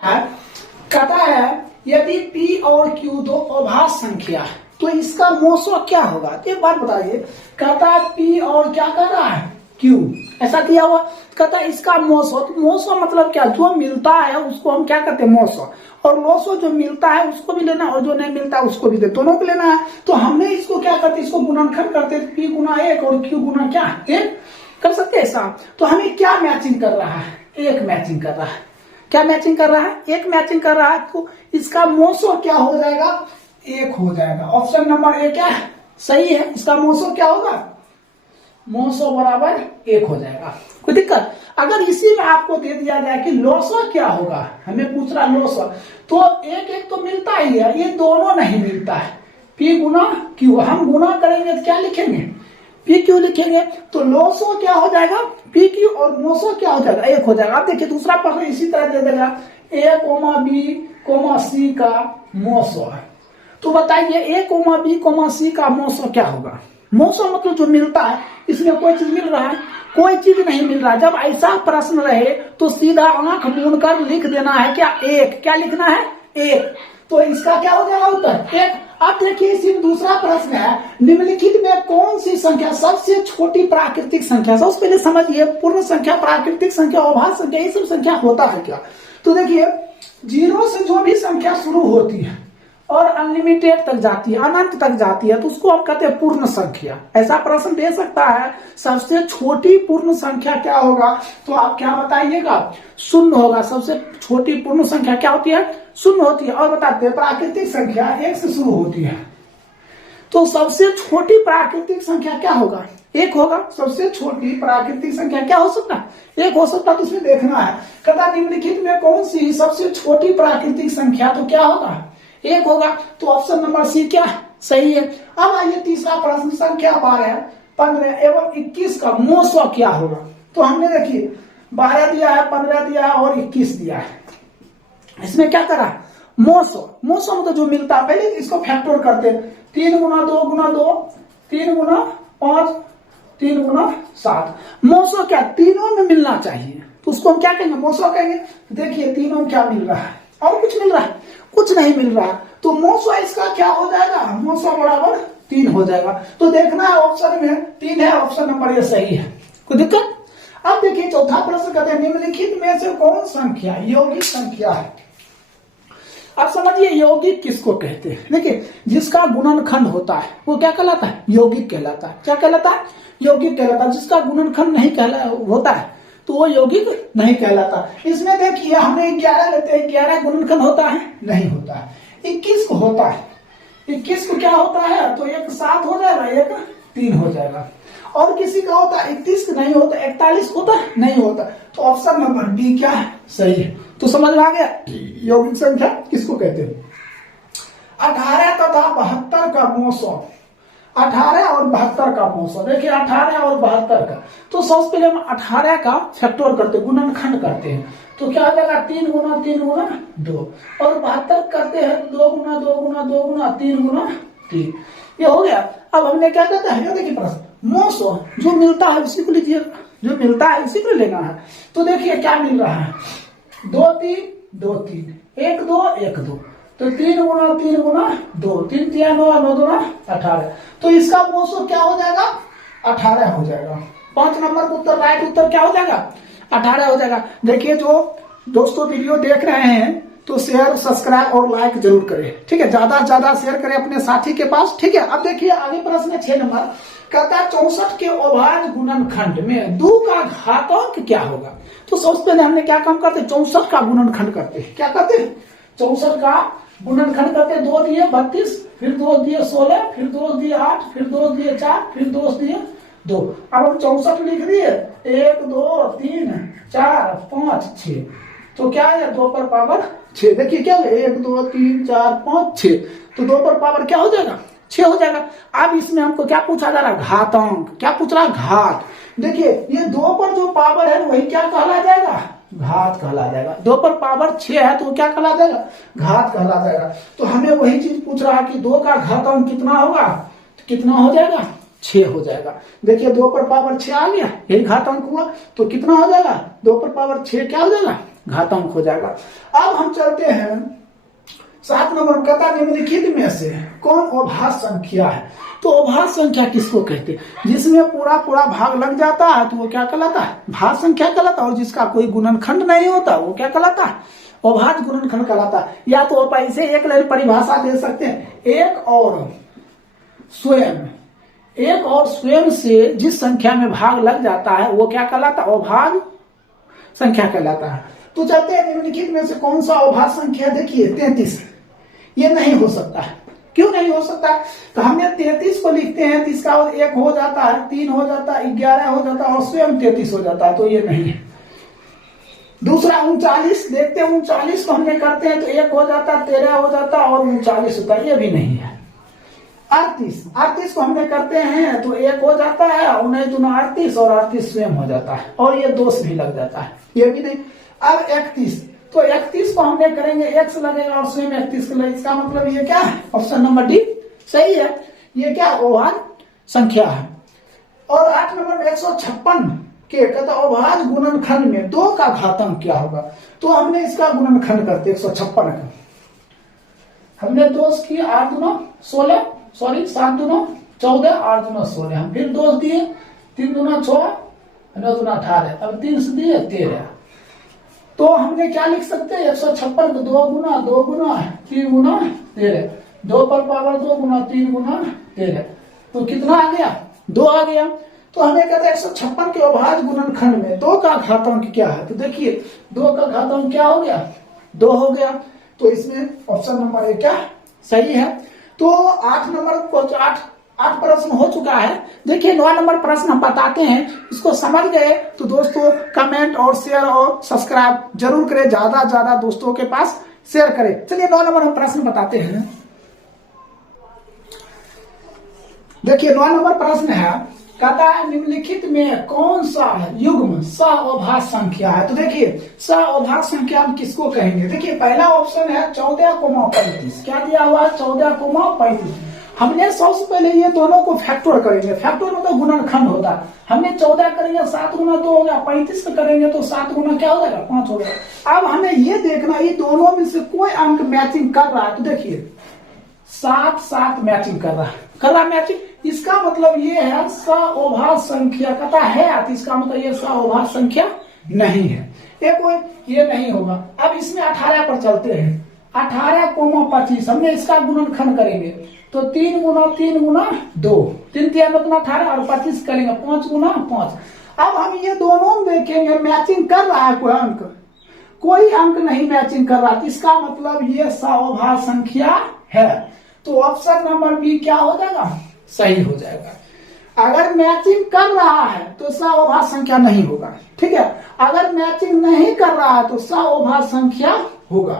है, कहता है यदि P और Q दो अभाज्य संख्या है तो इसका मोसो क्या होगा। तो एक बात बताइए, कहता है P और क्या कर रहा है Q, ऐसा दिया हुआ, कहता है इसका मोसो। तो मोसो मतलब क्या, जो मिलता है उसको हम क्या कहते हैं मोसो, और लोसो जो मिलता है उसको भी लेना और जो नहीं मिलता है उसको भी दोनों को लेना है। तो हमने इसको क्या करते, इसको गुणनखंड करते, P गुना 1 और Q गुना क्या 1 कर सकते हैं ऐसा। तो हमें क्या मैचिंग कर रहा है, एक मैचिंग कर रहा है। क्या मैचिंग कर रहा है, एक मैचिंग कर रहा है। तो इसका मोसो क्या हो जाएगा, 1 हो जाएगा। ऑप्शन नंबर ए क्या है, सही है। इसका मोसो क्या होगा, मोसो बराबर 1 हो जाएगा। कोई दिक्कत, अगर इसी में आपको दे दिया जाए कि लोसो क्या होगा, हमें पूछ रहा लोसो, तो एक एक तो मिलता ही है, ये दोनों नहीं मिलता है। P गुना Q, हम गुना करेंगे तो क्या लिखेंगे, P Q लिखेंगे। तो लोसो क्या हो जाएगा, P Q, और मोसो क्या हो जाएगा, 1 हो जाएगा। अब देखिए दूसरा प्रश्न इसी तरह दे देगा, A, B, C का मोसो है। तो बताइए A, B, C का मोसो क्या होगा। मोसो मतलब जो मिलता है, इसमें कोई चीज मिल रहा है, कोई चीज नहीं मिल रहा। जब ऐसा प्रश्न रहे तो सीधा आंख मूंद कर लिख देना है क्या, 1। क्या लिखना है, 1। तो इसका क्या हो जाएगा उत्तर 1। अब देखिए इसी में दूसरा प्रश्न है, निम्नलिखित में कौन सी संख्या सबसे छोटी प्राकृतिक संख्या। सबसे पहले समझिए, पूर्ण संख्या, प्राकृतिक संख्या, अभाज्य संख्या, ये सब संख्या होता है क्या। तो देखिए 0 से जो भी संख्या शुरू होती है और अनलिमिटेड तक जाती है, अनंत तक जाती है, तो उसको हम कहते हैं पूर्ण संख्या। ऐसा प्रश्न दे सकता है, सबसे छोटी पूर्ण संख्या क्या होगा, तो आप क्या बताइएगा, 0 होगा। सबसे छोटी पूर्ण संख्या क्या होती है, 0 होती है। और बताते हैं प्राकृतिक संख्या 1 से शुरू होती है, तो सबसे छोटी प्राकृतिक संख्या क्या होगा, 1 होगा। सबसे छोटी प्राकृतिक संख्या क्या हो सकता है, 1 हो सकता है। तो उसमें देखना है, कहता निम्नलिखित में कौन सी सबसे छोटी प्राकृतिक संख्या, तो क्या होगा, 1 होगा। तो ऑप्शन नंबर सी क्या सही है। अब आइए तीसरा प्रश्न, संख्या 12, 15 एवं 21 का मोसो क्या होगा। तो हमने देखिए 12 दिया है, 15 दिया है और 21 दिया है। इसमें क्या करा, मोसो। मोसो मतलब जो मिलता है, पहले इसको फैक्टर करते हैं, 3 गुना 2 गुना 2, 3 गुना 5, 3 गुना 7। मोसो क्या, तीनों में मिलना चाहिए, तो उसको हम क्या कहेंगे, मोसो कहेंगे। देखिए तीनों क्या मिल रहा है, और कुछ मिल रहा है, कुछ नहीं मिल रहा। तो मोसो इसका क्या हो जाएगा, मोसो बराबर 3 हो जाएगा। तो देखना है ऑप्शन में 3 है, ऑप्शन नंबर ये सही है। कोई दिक्कत। अब देखिए चौथा प्रश्न कहते हैं निम्नलिखित में से कौन संख्या यौगिक संख्या है। अब समझिए यौगिक किसको कहते हैं। देखिए जिसका गुणनखंड होता है वो क्या कहलाता है, यौगिक कहलाता है। क्या कहलाता है, यौगिक कहलाता है। जिसका गुणनखंड नहीं होता है तो वो यौगिक नहीं कहलाता। इसमें देखिए हमने 11 लेते हैं, 11 गुणनखंड होता है, नहीं होता है। 21 को होता है, 21 को क्या होता है, तो एक 7 हो जाएगा, एक 3 हो जाएगा। और किसी का होता है 31 नहीं होता, 41 होता नहीं होता। तो ऑप्शन नंबर बी क्या है, सही है। तो समझ में आ गया यौगिक संख्या किसको कहते हैं। 18 तथा 72 का मोसो, 18 और 72 का मोसो। देखिए 18 और 72 का, तो सबसे पहले हम 18 का फैक्टर करते हैं, गुणनखंड करते हैं। तो क्या हो जाएगा, 3 गुना 3 गुना 2, और 72 करते हैं 2 गुना 2 गुना 2 गुना 3 गुना 3। ये हो गया। अब हमने क्या कहते हैं, देखिए प्रश्न, मोसो जो मिलता है उसी को लीजिए, जो मिलता है उसी को लेना है। तो देखिए क्या मिल रहा है, 2 3 2 3, 1 2 1 2, तो 3 गुना 3 गुना 2, 3 3 9 9 2 18। तो इसका मोसो क्या हो जाएगा, 18 हो जाएगा। 5 नंबर का उत्तर, राइट उत्तर क्या हो जाएगा, 18 हो जाएगा। देखिए जो दोस्तों वीडियो देख रहे हैं तो शेयर सब्सक्राइब और लाइक जरूर करें, ठीक है। ज्यादा से ज्यादा शेयर करें अपने साथी के पास, ठीक है। अब देखिए आगे प्रश्न 6 नंबर, कहता है 64 के अभाज्य गुणनखंड में 2 का घातांक क्या होगा। तो सबसे पहले हमने क्या काम करते हैं, 64 का गुणनखंड करते हैं। क्या करते हैं, 64 का गुणनखंड करते हैं। 2 दिए 32, फिर 2 दिए 16, फिर 2 दिए 8, फिर 2 दिए 4, फिर 2 दिए 2। अब हम 64 लिख दिए, 1 2 3 4 5 6। तो क्या है, 2 पर पावर 6। देखिए क्या है, 1 2 3 4 5 6, तो 2 पर पावर क्या हो जाएगा, 6 हो जाएगा। अब इसमें हमको क्या पूछा जा रहा है, घातांक। क्या पूछ रहा है, घात। देखिए ये 2 पर जो पावर है वही क्या कहला जाएगा, घात कहला जाएगा। 2 पर पावर 6 है तो क्या कहला जाएगा, घात कहला जाएगा। तो हमें वही चीज पूछ रहा है कि 2 का घातांक कितना होगा, तो कितना हो जाएगा, 6 हो जाएगा। देखिए 2 पर पावर 6 आ गया, यही घातांक हुआ, तो कितना हो जाएगा, 2 पर पावर 6 क्या हो जाएगा, घातांक हो जाएगा। अब हम चलते हैं 7 नंबर, कहता निम्नलिखित में से कौन अभाज्य संख्या है। तो अभाज्य संख्या किसको कहते हैं? जिसमें पूरा पूरा भाग लग जाता है तो वो क्या कहलाता है? भाज्य संख्या कहलाता है। और जिसका कोई गुणनखंड नहीं होता वो क्या कहलाता है? अभाज्य गुणनखंड कहलाता है। या तो आप ऐसे एक लाइन परिभाषा दे सकते हैं, एक और स्वयं से जिस संख्या में भाग लग जाता है वो क्या कहलाता है? अभाज्य संख्या कहलाता है। तो चलते हैं निम्नलिखित में से कौन सा अभाज्य संख्या? देखिए 33, ये नहीं हो सकता है। क्यों नहीं हो सकता? तो हमने 33 को लिखते हैं तो इसका 1 हो जाता है, 3 हो जाता है, 11 हो जाता है और स्वयं 33 हो जाता है, तो ये नहीं है। दूसरा 39 देखते हैं, 39 को हमने करते हैं तो 1 हो जाता है, 13 हो जाता है और 39 होता है, ये भी नहीं है। 38 को हमने करते हैं तो 1 हो जाता है, 19 दूना 38 और 38 स्वयं हो जाता है और ये दोष भी लग जाता है, ये भी नहीं। अब 31, तो 31 को हमने करेंगे, x लगेगा और स्वयं 31 के लिए, इसका मतलब ये क्या है? ऑप्शन नंबर डी सही है। ये क्या अभाज्य संख्या है। और 8 नंबर में 156 के कहता अभाज्य गुणनखंड में 2 का घातांक क्या होगा। तो हमने इसका गुणनखंड करते 156 का, हमने 2 किए 8 दूना 16, सॉरी 7 दूना 14, 8 दूना 16, हम फिर 2 दिए, 3 दूना 6, 9 दूना 18, अब 3 से दिए 13। तो हमने क्या लिख सकते हैं? 156 को 2 गुना 3 गुना 13, 2 पर पावर 2 गुना 3 गुना 13, तो कितना आ गया? 2 आ गया। तो हमें कहते हैं 156 के अभाज्य गुणनखंड में 2 का घातांक क्या है। तो देखिए 2 का घातांक क्या हो गया? 2 हो गया। तो इसमें ऑप्शन नंबर ए क्या सही है। तो 8 नंबर को 8 प्रश्न हो चुका है। देखिए 9 नंबर प्रश्न हम बताते हैं, इसको समझ गए तो दोस्तों कमेंट और शेयर और सब्सक्राइब जरूर करें, ज्यादा दोस्तों के पास शेयर करें। चलिए 9 नंबर हम प्रश्न बताते हैं। देखिए 9 नंबर प्रश्न है, कहता है निम्नलिखित में कौन सा युग्म सअभाज्य संख्या है। तो देखिए सअभाज्य संख्या हम किसको कहेंगे। देखिए पहला ऑप्शन है 14,35, क्या दिया हुआ है? 14,35। हमने सबसे पहले ये दोनों को फैक्टर करेंगे, फैक्टर मतलब गुणनखंड होता है। हमने 14 करेंगे 7 गुना 2 हो गया, 35 पे करेंगे तो 7 गुना क्या हो जाएगा? 5 हो गया। अब हमें ये देखना ये दोनों में से कोई अंक मैचिंग कर रहा है। तो देखिए 7 मैचिंग कर रहा मैचिंग, इसका मतलब ये है सअभाज्य संख्या कहता है, तो इसका मतलब ये सअभाज्य संख्या नहीं है, ये नहीं होगा। अब इसमें 18 पर चलते हैं, 18,25 हमने इसका गुणनखंड करेंगे तो 3 गुना 3 गुना 2, 3 3 मतलब 18 और 25 करेंगे 5 गुना 5। अब हम ये दोनों देखेंगे मैचिंग कर रहा है कोई अंक नहीं मैचिंग कर रहा, इसका मतलब ये सअभाज्य संख्या है। तो ऑप्शन नंबर बी क्या हो जाएगा? सही हो जाएगा। अगर मैचिंग कर रहा है तो सअभाज्य संख्या नहीं होगा, ठीक है। अगर मैचिंग नहीं कर रहा है तो सअभाज्य संख्या होगा।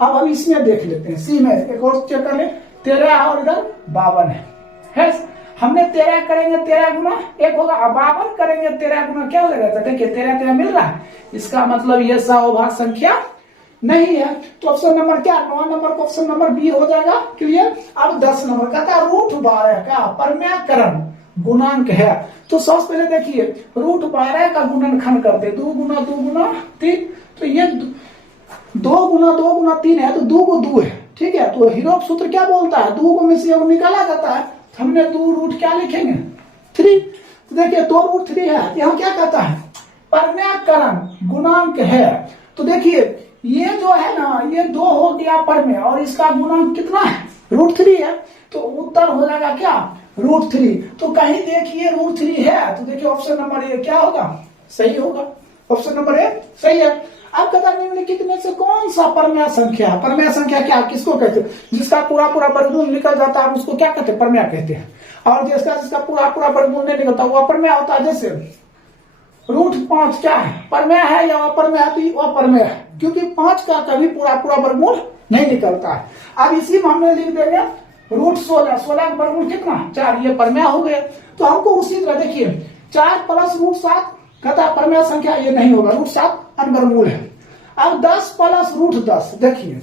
अब हम इसमें देख लेते हैं, सी में एक और चेक कर ले, 13 और इधर 52 है। हमने 13 करेंगे 13 गुना 1 होगा, 52 करेंगे 13 गुना क्या हो जाएगा? देखिए 13 मिल रहा है, इसका मतलब ये सअभाज्य संख्या नहीं है। तो ऑप्शन नंबर क्या? 9 नंबर को ऑप्शन नंबर बी हो जाएगा, क्लियर। अब 10 नंबर कहता √12 का परमेयकरण गुणांक है। तो सबसे पहले देखिए √12 का गुणनखंड करते 2 गुना 2 गुना 3, तो ये 2 गुना 3 है तो 2 को 2 है, ठीक है। तो हीरोप सूत्र क्या बोलता है? 2 को में से निकाला जाता है, हमने 2 रूट क्या लिखेंगे? 3। तो देखिए 2 रूट 3 है, यहाँ क्या कहता है? परमेयकरण गुणांक है। तो देखिए ये जो है ना ये 2 हो गया परमेय और इसका गुणांक कितना है? √3 है, तो उत्तर हो जाएगा क्या? √3। तो कहीं देखिए √3 है तो देखिए ऑप्शन नंबर ए क्या होगा? सही होगा, ऑप्शन नंबर ए सही है। अब कहता है निम्नलिखित में से कौन सा परमेय संख्या है? परमेय संख्या क्या किसको कहते हैं? जिसका पूरा वर्गमूल निकल जाता है उसको क्या कहते हैं? परमेय कहते हैं। और जिसका पूरा वर्गमूल नहीं निकलता वो अपर्मेय होता है। जैसे √5 क्या है? परमेय है या अपर्मेय है? तो अपर्मेय है, क्योंकि 5 का कभी पूरा वर्गमूल नहीं निकलता है। अब इसी में हमने लिख देंगे √16, 16 का वर्गमूल कितना? 4, ये परमेय हो गए। तो हमको उसी तरह देखिए 4 प्लस √7 कहता परमेय संख्या, ये नहीं होगा, √7 अनवर्गमूल है। अब 10 प्लस √10 देखिए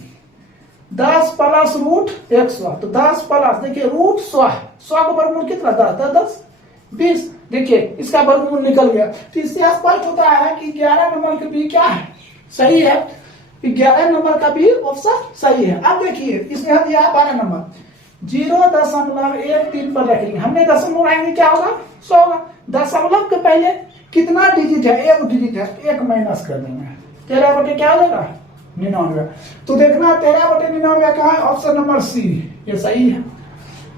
10 प्लस √100, तो 10 प्लस देखिए √100 है, 100 का वर्गमूल कितना? 10 20, देखिए इसका वर्गमूल निकल गया। तो इससे स्पष्ट होता है कि 11 नंबर के बी क्या है? सही है। 11 नंबर का भी ऑप्शन सही है। अब देखिए इसमें दिया है 12 नंबर, 0.13 पर रखेंगे, हमने दशमलव आएंगे क्या होगा 100 होगा। दशमलव के पहले कितना डिजिट है, एक डिजिट है, एक माइनस कर देंगे, 13 बटे क्या हो जाएगा 99। तो देखना 13 बटे 99 कहाँ है, ऑप्शन नंबर सी, ये सही है।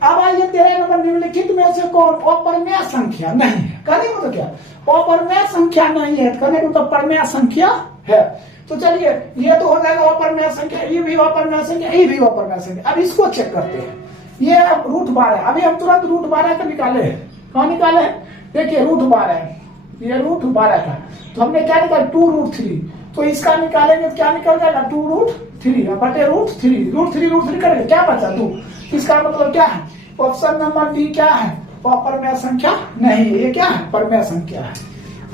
अब आइए 13 नंबर, निम्नलिखित में से कौन अपरमेय संख्या नहीं है, कहने को तो क्या अपरमेय संख्या नहीं है, कहने को तो परमेय संख्या है। तो चलिए ये तो हो जाएगा अपरमेय संख्या, ये भी अपरमेय संख्या, ये भी अपरमेय संख्या। अब इसको चेक करते हैं, ये √12, अभी हम तुरंत √12 का निकाले, कहाँ निकाले, देखिए √12, ये √12 का, तो हमने क्या निकाला 2√3, तो इसका निकालेंगे तो क्या निकल जाएगा 2√3 बटे √3 करेंगे, क्या बचा 2। इसका मतलब क्या है, ऑप्शन नंबर डी क्या है, अपरमेय संख्या नहीं, ये क्या है परमेय संख्या है।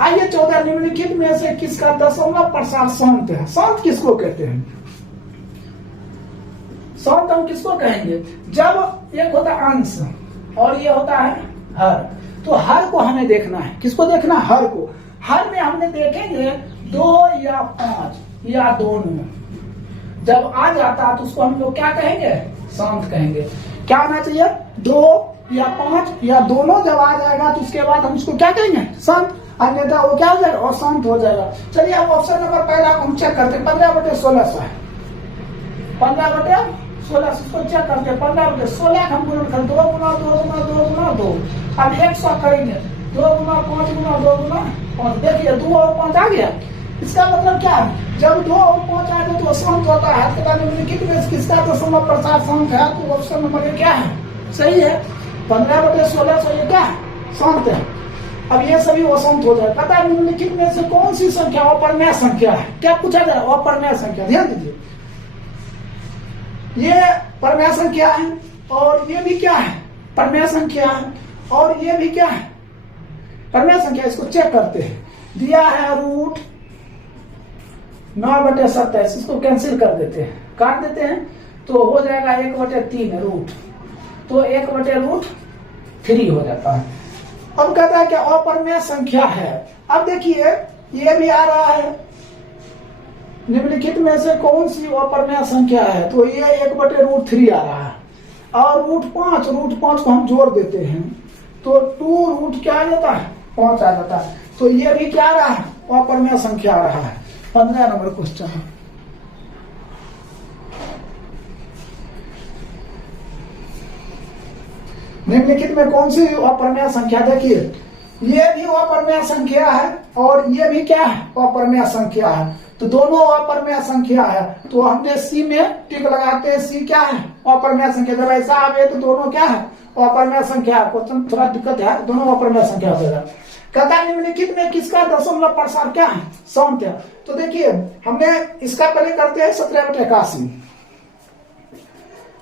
आइए 14, निम्नलिखित में से किसका दशमलव प्रसार शांत है। शांत किसको कहते हैं, शांत हम किसको कहेंगे, जब एक होता है अंश और ये होता है हर, तो हर को हमें देखना है, किसको देखना, हर को। हर में हमने देखेंगे 2 या 5 या दोनों, जब आ जाता है तो उसको हम लोग क्या कहेंगे, शांत कहेंगे। क्या आना चाहिए 2 या 5 या दोनों, जब आ जाएगा तो उसके बाद हम उसको क्या कहेंगे शांत, अन्यथा वो क्या हो जाएगा अशांत हो जाएगा। चलिए अब ऑप्शन नंबर पहला हम चेक करते हैं, 15/16 है, 15/16 इसको चेक करते हैं, 15/16 हम गुणन कर 2 गुना 2 गुना 2 गुना 2, अब 100 करेंगे 2 गुना 5 गुना 2 गुना 5, देखिए 2 और 5 आ गया। इसका मतलब क्या है, जब 2 और 5 आएगा तो अशांत होता है, निम्नलिखित में किसका दशमलव प्रसार शांत है, तो ऑप्शन नंबर ये क्या है सही है, 15/16 ये क्या है शांत है। अब ये सभी अशांत हो जाए। पता है निम्नलिखित में से कौन सी संख्या अपरमेय संख्या है, क्या पूछा गया अपरमेय संख्या, ध्यान दीजिए, ये परमेय संख्या है और ये भी क्या है परमेय संख्या है और ये भी क्या है परमेय संख्या। इसको चेक करते हैं, दिया है √9/27, इसको कैंसिल कर देते हैं, काट देते हैं, तो हो जाएगा 1/3 रूट, तो 1/√3 हो जाता है। अब कहता है कि अपरमेय संख्या है। अब देखिए ये भी आ रहा है, निम्नलिखित में से कौन सी अपरमेय संख्या है, तो ये 1/√3 आ रहा है, और √5 को हम जोड़ देते हैं तो 2 क्या आ जाता है 5 आ जाता है, तो ये भी क्या आ रहा है अपरमेय संख्या आ रहा है। 15 नंबर क्वेश्चन है, निम्नलिखित में कौन सी अपरमेय संख्या, देखिए ये भी अपरमेय संख्या है और ये भी क्या है अपरमेय संख्या है, तो दोनों अपरमेय संख्या है, तो हमने सी में टिक लगाते हैं, सी क्या है अपरमेय संख्या। जब ऐसा आवे तो दोनों क्या है अपरमेय संख्या, क्वेश्चन थोड़ा दिक्कत है, दोनों अपरमेय संख्या हो जाएगा। कहता निम्नलिखित में किसका दशमलव प्रसार क्या है शांत है, तो देखिए हमने इसका पहले करते हैं 17/81,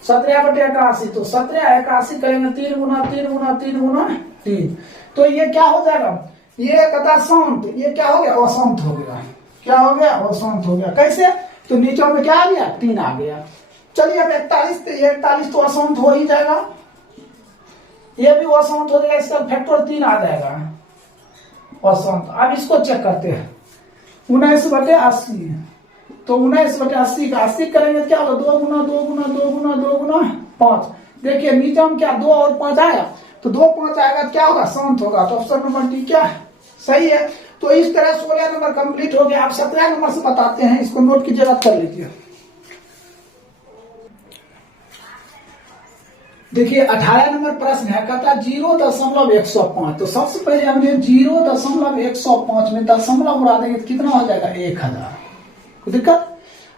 17/81, तो 17/81 करेंगे 3 गुना 3 गुना 3 गुना 3, तो ये क्या हो जाएगा, ये कहता शांत, ये क्या हो गया अशांत हो गया, क्या हो गया अशांत हो गया। कैसे, तो नीचे में क्या आ गया 3 आ गया। चलिए अब 41 तो अशांत हो ही जाएगा, ये भी अशांत हो जाएगा, इसका फैक्टर 3 आ जाएगा अशांत। अब इसको चेक करते हैं 19/80, तो 19/80 का 80 करेंगे क्या होगा 2 गुना 2 गुना 2 गुना 2 गुना 5, देखिए नीचे में क्या 2 और 5 आया, तो 2 5 आएगा क्या होगा शांत होगा, तो ऑप्शन नंबर डी क्या है सही है। तो इस तरह 16 नंबर कंप्लीट हो गया। आप 17 नंबर से बताते हैं, इसको नोट कीजिएगा, कर लीजिए। देखिए 18 नंबर प्रश्न है, कहता 0.105, तो सबसे पहले हमने 0.105 में दशमलव उड़ा देंगे, कितना हो जाएगा 1000, कोई दिक्कत।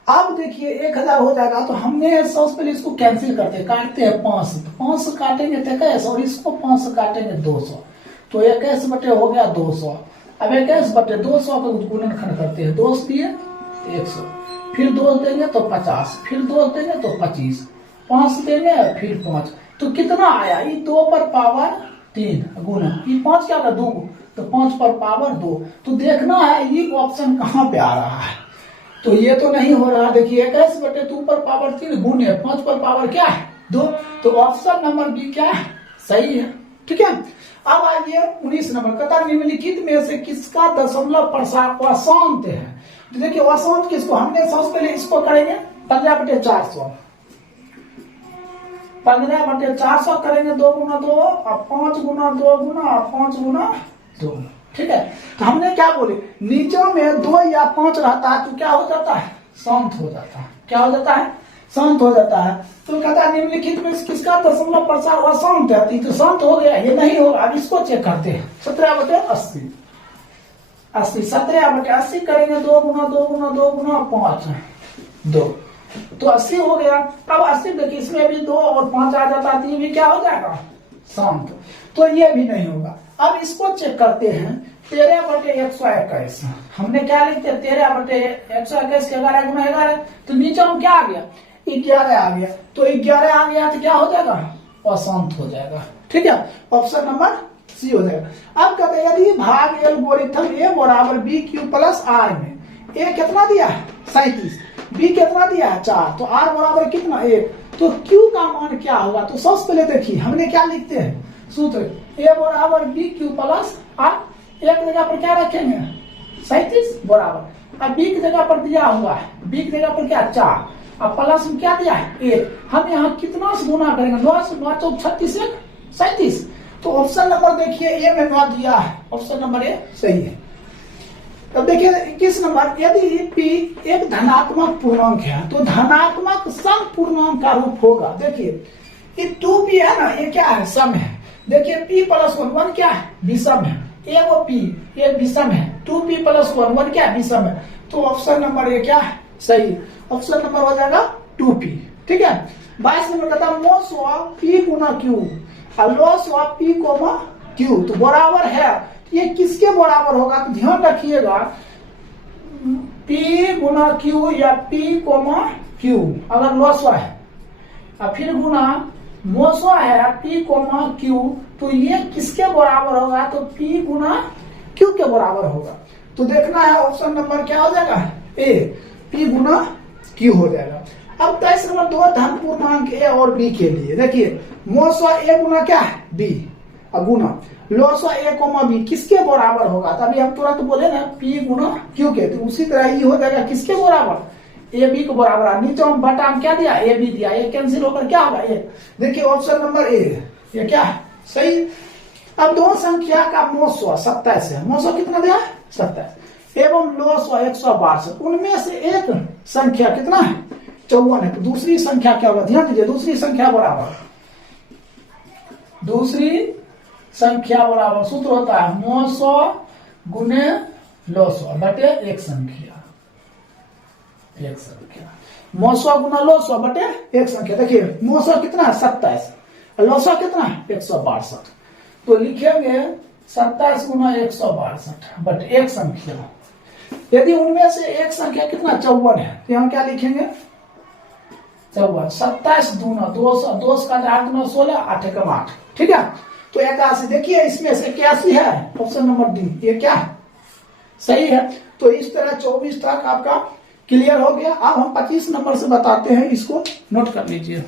अब देखिए 1000 हो जाएगा, तो हमने सबसे पहले इसको कैंसिल करते काटते हैं 5 से, तो 5 से काटेंगे तो 21 और इसको 5 से काटेंगे 200, तो 21 बटे हो गया 200। अब 21 बटे 200 का गुणनखंड करते हैं, 2 दिए 100, फिर 2 देंगे तो 50, फिर 2 देंगे तो 25, 5 देंगे फिर 5, तो कितना आया, ये 2 पर पावर 3 गुना, ये 5 क्या होगा 2, तो 5 पर पावर 2। तो देखना है ये ऑप्शन कहाँ पे आ रहा है, तो ये तो नहीं हो रहा। देखिए 21 बटे 2 पर पावर 3 गुने 5 पर पावर क्या है 2, तो ऑप्शन नंबर बी क्या है सही है, ठीक है। अब आइए 19 नंबर, कहता निम्नलिखित में से किसका दशमलव प्रसार अशांत है, तो देखिए अशांत किसको, हमने सबसे पहले इसको करेंगे 15/400, 15/400 करेंगे 2 गुना 2 और 5 गुना 2 गुना और 5 गुना 2। ठीक है, तो हमने क्या बोले, नीचे में 2 या 5 रहता है तो क्या हो जाता है, शांत हो जाता है। क्या हो जाता है, शांत हो जाता है। तो कहता है निम्नलिखित में किसका दशमलव प्रसार अशांत है, तो शांत हो गया, ये नहीं होगा। अब इसको चेक करते हैं, 17/80, 80, 17/80 करेंगे 2 गुना 2 गुना 2 गुना 5 2, तो 80 हो गया। अब 80 देखिए इसमें भी 2 और 5 आ जाता है, तो ये भी क्या हो जाएगा, शांत। तो ये भी नहीं होगा। अब इसको चेक करते हैं 13/121। हमने क्या लिखते हैं, 13/121 के 11 गुना 11, तो नीचे में क्या आ गया, 11 आ गया। तो 11 आ गया तो क्या हो जाएगा, अशांत हो जाएगा। ठीक है, ऑप्शन नंबर सी हो जाएगा। अब कहते हैं यदि भाग एल्गोरिथम ए बराबर बी क्यू प्लस आर में ए कितना दिया है 37, बी कितना दिया है 4, तो आर बराबर कितना 1, तो क्यू का मान क्या होगा। तो सबसे पहले देखिए हमने क्या लिखते हैं सूत्र, ए बराबर बी क्यू प्लस आर, एक जगह पर क्या रखेंगे 37 बराबर, अब बी की जगह पर दिया हुआ है, बी की जगह पर क्या 4, अब प्लस में क्या दिया है 1, हम यहाँ कितना से गुना करेंगे 9 से 9 चौक 36 37, तो ऑप्शन नंबर देखिए ए में 9 दिया है, ऑप्शन नंबर ए सही है। अब देखिए 21 नंबर, यदि p एक धनात्मक पूर्णांक है तो धनात्मक सम पूर्णांक का रूप होगा। देखिए ये 2p है ना, ये क्या है, सम है। देखिए p + 1 1 क्या है, विषम है, ये वो p ये विषम है, 2p + 1 1 क्या है, विषम है। तो ऑप्शन नंबर ए क्या है, सही, ऑप्शन नंबर हो जाएगा 2p। ठीक है, 22 नंबर कहता है मोस ऑफ p गुना q और loss of p comma q तो बराबर है, ये किसके बराबर होगा, तो ध्यान रखिएगा p गुना q या p कोमा q अगर लॉसवा है और फिर गुना मोसवा है p कोमा q, तो ये किसके बराबर होगा, तो p गुना q के बराबर होगा। तो देखना है ऑप्शन नंबर क्या हो जाएगा, ए, p गुना q हो जाएगा। अब 23 नंबर 2 धन पूर्णांक a और b के लिए देखिए मोसवा a गुना क्या है b और गुना लॉसवा a कोमा b किसके बराबर होगा, तभी हम तुरंत बोले ना p गुना q के, तो उसी तरह ये हो जाएगा किसके बराबर, ए बी को बराबर है। नीचे हम बटा में क्या दिया, ए बी दिया, ये कैंसिल होकर क्या होगा ए। देखिए ऑप्शन नंबर ए ये क्या है, सही। अब दो संख्या का मोसवा 27 है, मोसवा कितना दिया 27 एवं लॉसवा 162, उनमें से एक संख्या कितना है 54 है, तो दूसरी संख्या क्या होगा, ध्यान दीजिए दूसरी संख्या बराबर, दूसरी संख्या बराबर सूत्र होता है मोसवा गुने लॉसवा बटे एक संख्या, एक संख्या मोसवा गुना लॉसवा बटे एक संख्या। देखिए मोसवा कितना है 27, लॉसवा कितना है 162, तो लिखेंगे 27 गुना 162 बटे एक संख्या। यदि उनमें से एक संख्या कितना 54 है, तो हम क्या लिखेंगे 54, 27 दूना 200, 2 का 8 9 16 8 कम 8, ठीक है। तो 81, देखिए इसमें से 81 है, ऑप्शन नंबर डी ये क्या है, सही है। तो इस तरह 24 तक आपका क्लियर हो गया। अब हम 25 नंबर से बताते हैं, इसको नोट कर लीजिए।